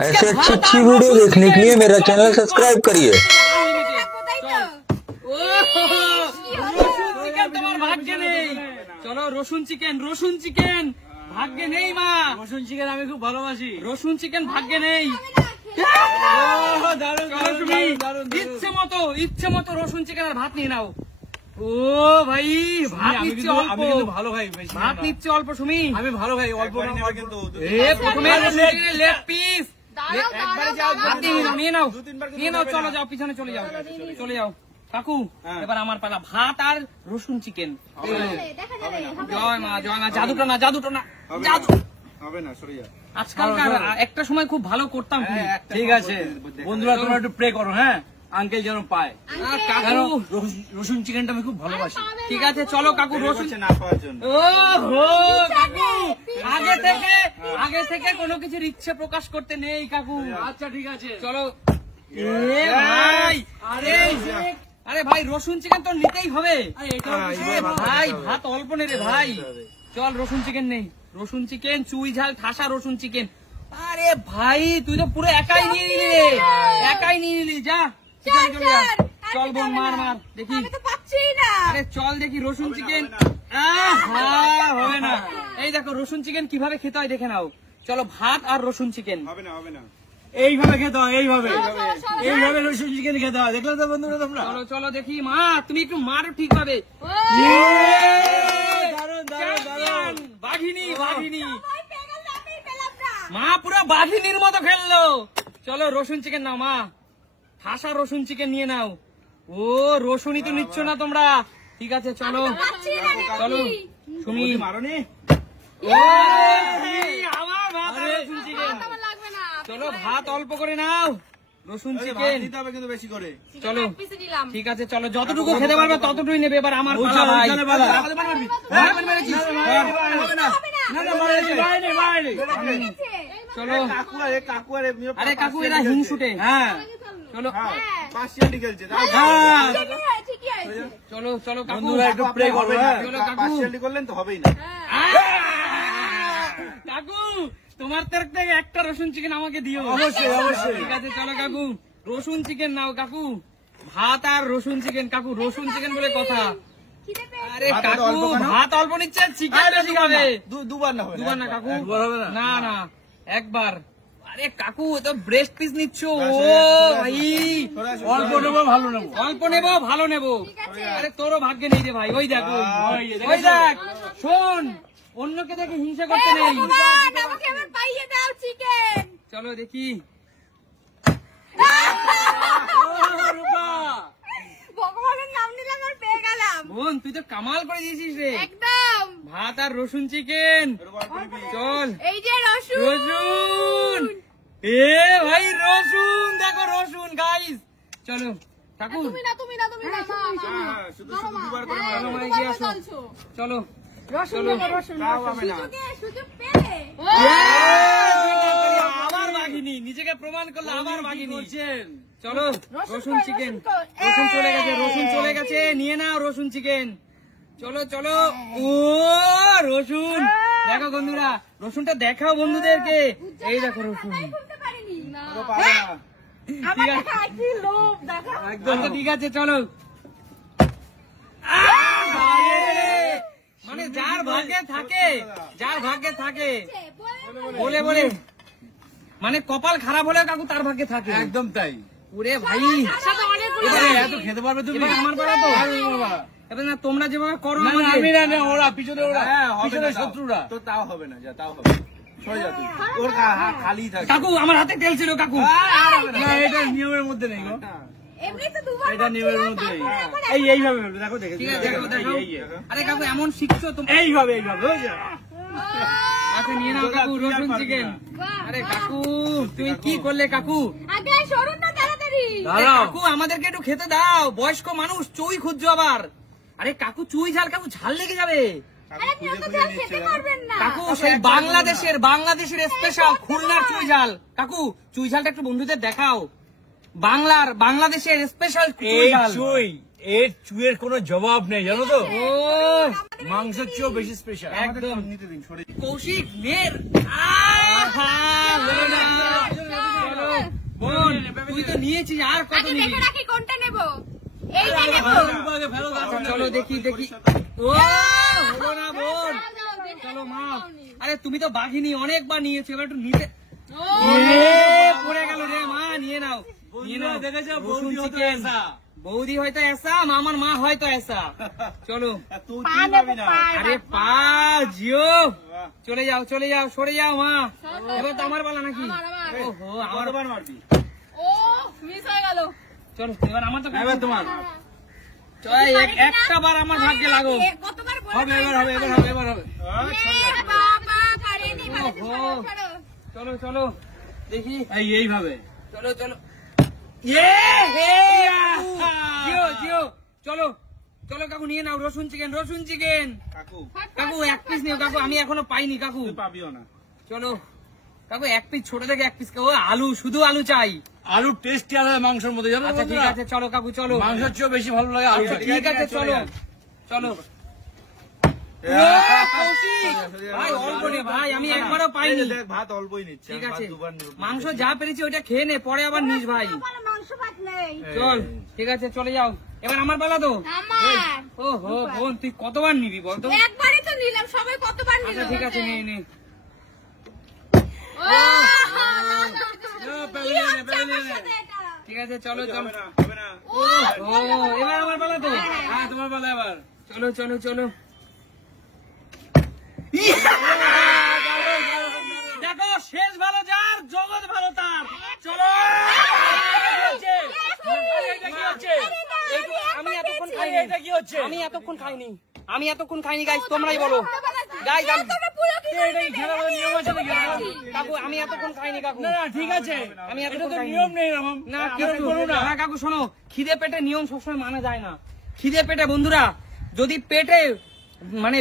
ऐसे अच्छी अच्छी वीडियो देखने के लिए मेरा चैनल सब्सक्राइब करिए। তোমার ভাগ্যে নেই। চলো রসুন চিকেন ভাগ্যে নেই মা। রসুন চিকেন আমি খুব ভালোবাসি। রসুন চিকেন ভাগ্যে নেই। ইচ্ছে মতো রসুন চিকেন আর ভাত নিয়ে নাও। ও ভাই ভাত নিচ্ছে অল্প, ভালো ভাই, ভাত নিচ্ছে অল্প। সুমি আমি ভালো ভাই, অল্প কিন্তু প্রথমে লেগ পিস নিয়ে নাও। চলো যাও, পিছনে চলে যাও কাকু। এবার আমার পালা, ভাত আর রসুন চিকেন। জয় মা জয় মা। জাদুটা না জাদু হবে না, সরে যাও। আজকালকার একটা সময় খুব ভালো করতাম। ঠিক আছে বন্ধুরা, তোমরা একটু প্রে করো, হ্যাঁ আঙ্কেল যেন পায়। কাকু রসুন চিকেনটা আমি খুব ভালোবাসি। ঠিক আছে চলো কাকু, রসুন না পাওয়ার জন্য। কাকু আগে থেকে কোনো কিছুর ইচ্ছে প্রকাশ করতে নেই কাকু। আচ্ছা ঠিক আছে চলো। আরে ভাই রসুন চিকেন তো নিতেই হবে ভাই, ভাত অল্প নে রে ভাই। চল রসুন চিকেন নেই, রসুন চিকেন চুই ঝাল ঠাসা রসুন চিকেন। আরে ভাই তুই তো পুরো একাই নিয়ে নিলি যা। চল বোন মার দেখি। আরে চল দেখি রসুন চিকেন। হবে না। এই দেখো রসুন চিকেন কিভাবে খেতে হয় দেখে নাও। চলো ভাত আর রসুন চিকেন। হবে না এইভাবে খেতে হয়, এইভাবে রসুন চিকেন খেতে হয়। দেখলে তো বন্ধুরা তোমরা। চলো দেখি মা, তুমি একটু মারো ঠিক ভাবে। বাঘিনী মা পুরো বাঘিনীর মতো খেললো। চলো রসুন চিকেন নাও মা, ঠাসা রসুন চিকেন নিয়ে নাও। ও রসুনই তো নিচ্ছ না তোমরা। ঠিক আছে চলো শুনি। মারনি আমার ভাত আর রসুন চিকেন। চলো ভাত অল্প করে নাও, রসুন চিকেন দিতে হবে কিন্তু বেশি করে। চলো ঠিক আছে চলো, যতটুকু খেতে পারবে ততটুকুই নেবে। এবার আমার পালা ভাই। চলো আরে কাকু এরা হিংসুটে। হ্যাঁ চলো পার্সিয়ালি খেলছে। চলো কাকু বন্ধুরা একটু প্রে করবে। চলো কাকু, পার্সিয়ালি করলেন তো হবেই না। কাকু তোমার তরফ থেকে একটা রসুন চিকেন আমাকে দিও। অবশ্যই ঠিক আছে চলো কাকু, রসুন চিকেন নাও কাকু। ভাত আর রসুন চিকেন। কাকু রসুন চিকেন বলে কথা। আরে কাকু ভাত অল্প নিচ্ছে, চিকেন বেশি খাবে। দুবার না কাকু, না একবার। আরে কাকু তো ব্রেস্ট পিস নিচ্ছ। ও ভাই অল্প নেবো ভালো নেবো। আরে তোরও ভাগ্যে নেই রে ভাই। ওই দেখ শোন, অন্যকে দেখে হিংসা করতে নেই। চলো দেখি। ভগবানের নাম নিলাম আর পেয়ে গেলাম। বোন তুই তো কামাল করে দিয়েছিস রে। একদম ভাত আর রসুন চিকেন। চল এই যে রসুন। ভাই রসুন দেখো, রসুন গাইস। চলো কাকু তুমি না শুধু দুবার করে চলো মা এগিয়ে আসো। চলো সুযোগ পেয়ে আবার বাঘিনী, নিজেকে প্রমাণ করলে আবার বাঘিনী। চলো রসুন চিকেন। রসুন চলে গেছে নিয়ে নাও রসুন চিকেন। চলো ও রসুন দেখো বন্ধুরা, রসুনটা দেখাও বন্ধুদেরকে। এই দেখো রসুন। ঠিক আছে চলো। মানে যার ভাগ্যে থাকে বলে মানে কপাল খারাপ হলে কাকু তার ভাগ্যে থাকে। একদম তাই। ওরে ভাই এত খেতে পারবে তুমি? আমার পাড়া তো এবার না, তোমরা যেভাবে করো আমি না, ওরা পিছনে, পিছনে শত্রুরা তো তাও হবে না। তাও হবে ওর খালি থাকে। কাকু আমার হাতে তেল ছিল কাকু। এটা নিয়মের মধ্যে নেই গো, এটা নিয়মের মধ্যে নেই। এইভাবে দেখো, দেখো। আরে কাকু এমন শিখছো তুমি। এইভাবে আচ্ছা নিয়ে নাও কাকু রসুন চিকেন। আরে কাকু তুমি কি করলে কাকু? কাকু আমাদেরকে একটু খেতে দাও, বয়স্ক মানুষ চুই খুঁজছো আবার। আরে কাকু চুই ঝাল, কাকু ঝাল লেগে যাবে কাকু। সেই বাংলাদেশের স্পেশাল খুলনার চুই ঝাল। কাকু চুই ঝালটা একটু বন্ধুদের দেখাও। বাংলাদেশের স্পেশাল চুই। এর চুইয়ের কোনো জবাব নেই জানো তো। ও মাংসের চেয়েও বেশি স্পেশাল। একদম। কৌশিক মেয়ের তুই তো নিয়েছিস, আর কত আগে নিবি? দেখে রাখি কোনটা নেব। এইটা নেব। চলো দেখি দেখি। ও হলো না বোন, চলো মা। আরে তুমি তো বাঘিনী, অনেকবার নিয়েছো, এবার একটু নিতে। পড়ে গেল রে মা, নিয়ে নাও নিয়ে নাও। দেখেছো, রসুন বৌদি হতো চিকেন। এসা। বৌদি হয়তো এসা, আমার মা হয়তো এসা। চলো। তুই কি পাবি না? আরে পা জিও, চলে যাও চলে যাও, সরে যাও মা। এবার তো আমার পালা নাকি? ওহো আমার, কতবার মারবি? ও মিস হয়ে গেল। চলো এবার আমার তো এবার তোমার চল, একটা বার আমার ভাগ্যে লাগো। কতবার বলে হবে, এবার হবে, এবার হবে, এবার হবে। বাবা পারেনি পারেনি। ওহো। চলো চলো দেখি, এইভাবে চলো চলো। জিও জিও, চলো চলো কাকু, নিয়ে নাও রসুন চিকেন, রসুন চিকেন। কাকু কাকু এক পিস নিও কাকু, আমি এখনো পাইনি কাকু। তুই পাবিও না। চলো কাকু, এক পিস ছোট থেকে এক পিস। ও আলু, শুধু আলু চাই। আলুর টেস্টি আলাদা মাংসের মধ্যে, জানো আচ্ছা ঠিক আছে, চলো কাকু চলো। মাংসের চেয়েও বেশি ভালো লাগে আলু। আচ্ছা ঠিক আছে, চলো চলো। ভাই অল্প নে ভাই, আমি একবারও পাইনি। দেখ ভাত অল্পই নিচ্ছে, ঠিক ভাত আছে, দুবার নিব। মাংস যা পেরেছি ওইটা খেয়ে নে, পরে আবার নিস ভাই। মাংস ভাত নেই। চল ঠিক আছে, চলে যাও। এবার আমার পালা তো। আমার ও হো বোন, তুই কতবার নিবি বলতো? একবারই তো নিলাম, সবাই কতবার নিল? আচ্ছা ঠিক আছে, নে নে। ঠিক আছে, চলো চলো। হবে না। ও এবার আমার পালা তো। হ্যাঁ, তোমার বেলা এবার। চলো চলো চলো। দেখো, শেষ ভালো যার, জগৎ ভালো তার। চলো। আমি এতক্ষণ খাইনি, আমি এতক্ষণ খাইনি, আমি এতক্ষণ খাইনি গাইস, তোমরাই বলো গাইস। কাকু আমি এতক্ষণ খাইনি কাকু। ঠিক আছে, আমি এটা এতক্ষণ তো খাইনি। নিয়ম নেই এরকম। না আমরা কিছু করবো না। না কাকু, শোনো, খিদে পেটে নিয়ম সবসময় মানা যায় না। খিদে পেটে বন্ধুরা, যদি পেটে মানে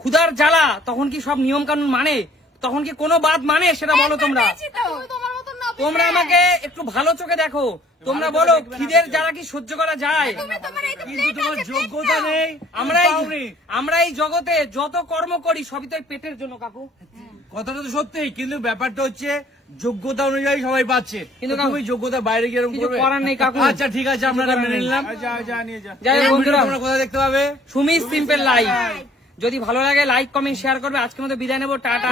ক্ষুধার জ্বালা, তখন কি সব নিয়ম কানুন মানে? তখন কি কোনো বাদ মানে? সেটা বলো তোমরা। তোমার মতন না। তোমরা আমাকে একটু ভালো চোখে দেখো, তোমরা বলো খিদের জ্বালা কি সহ্য করা যায়? তোমার এই কিন্তু তোমার যোগ্যতা নেই, আমরা এই জগতে যত কর্ম করি সবই তো এই পেটের জন্য কাকু। কথাটা তো সত্যি, কিন্তু ব্যাপারটা হচ্ছে যোগ্যতা অনুযায়ী সবাই পাচ্ছে, কিন্তু কিন্তু কাকু, তুমি যোগ্যতা বাইরে গিয়ে এরকম কিছু করবে? করার নেই কাকু। আচ্ছা ঠিক আছে, আমরা কিছু করার মেনে নেই। নিলাম। যাই হোক বন্ধুরা, তোমরা কোথায় দেখতে পাবে? Sumit simple life. যদি ভালো লাগে লাইক কমেন্ট শেয়ার করবে। আজকের মতো বিদায় নেবো, টাটা।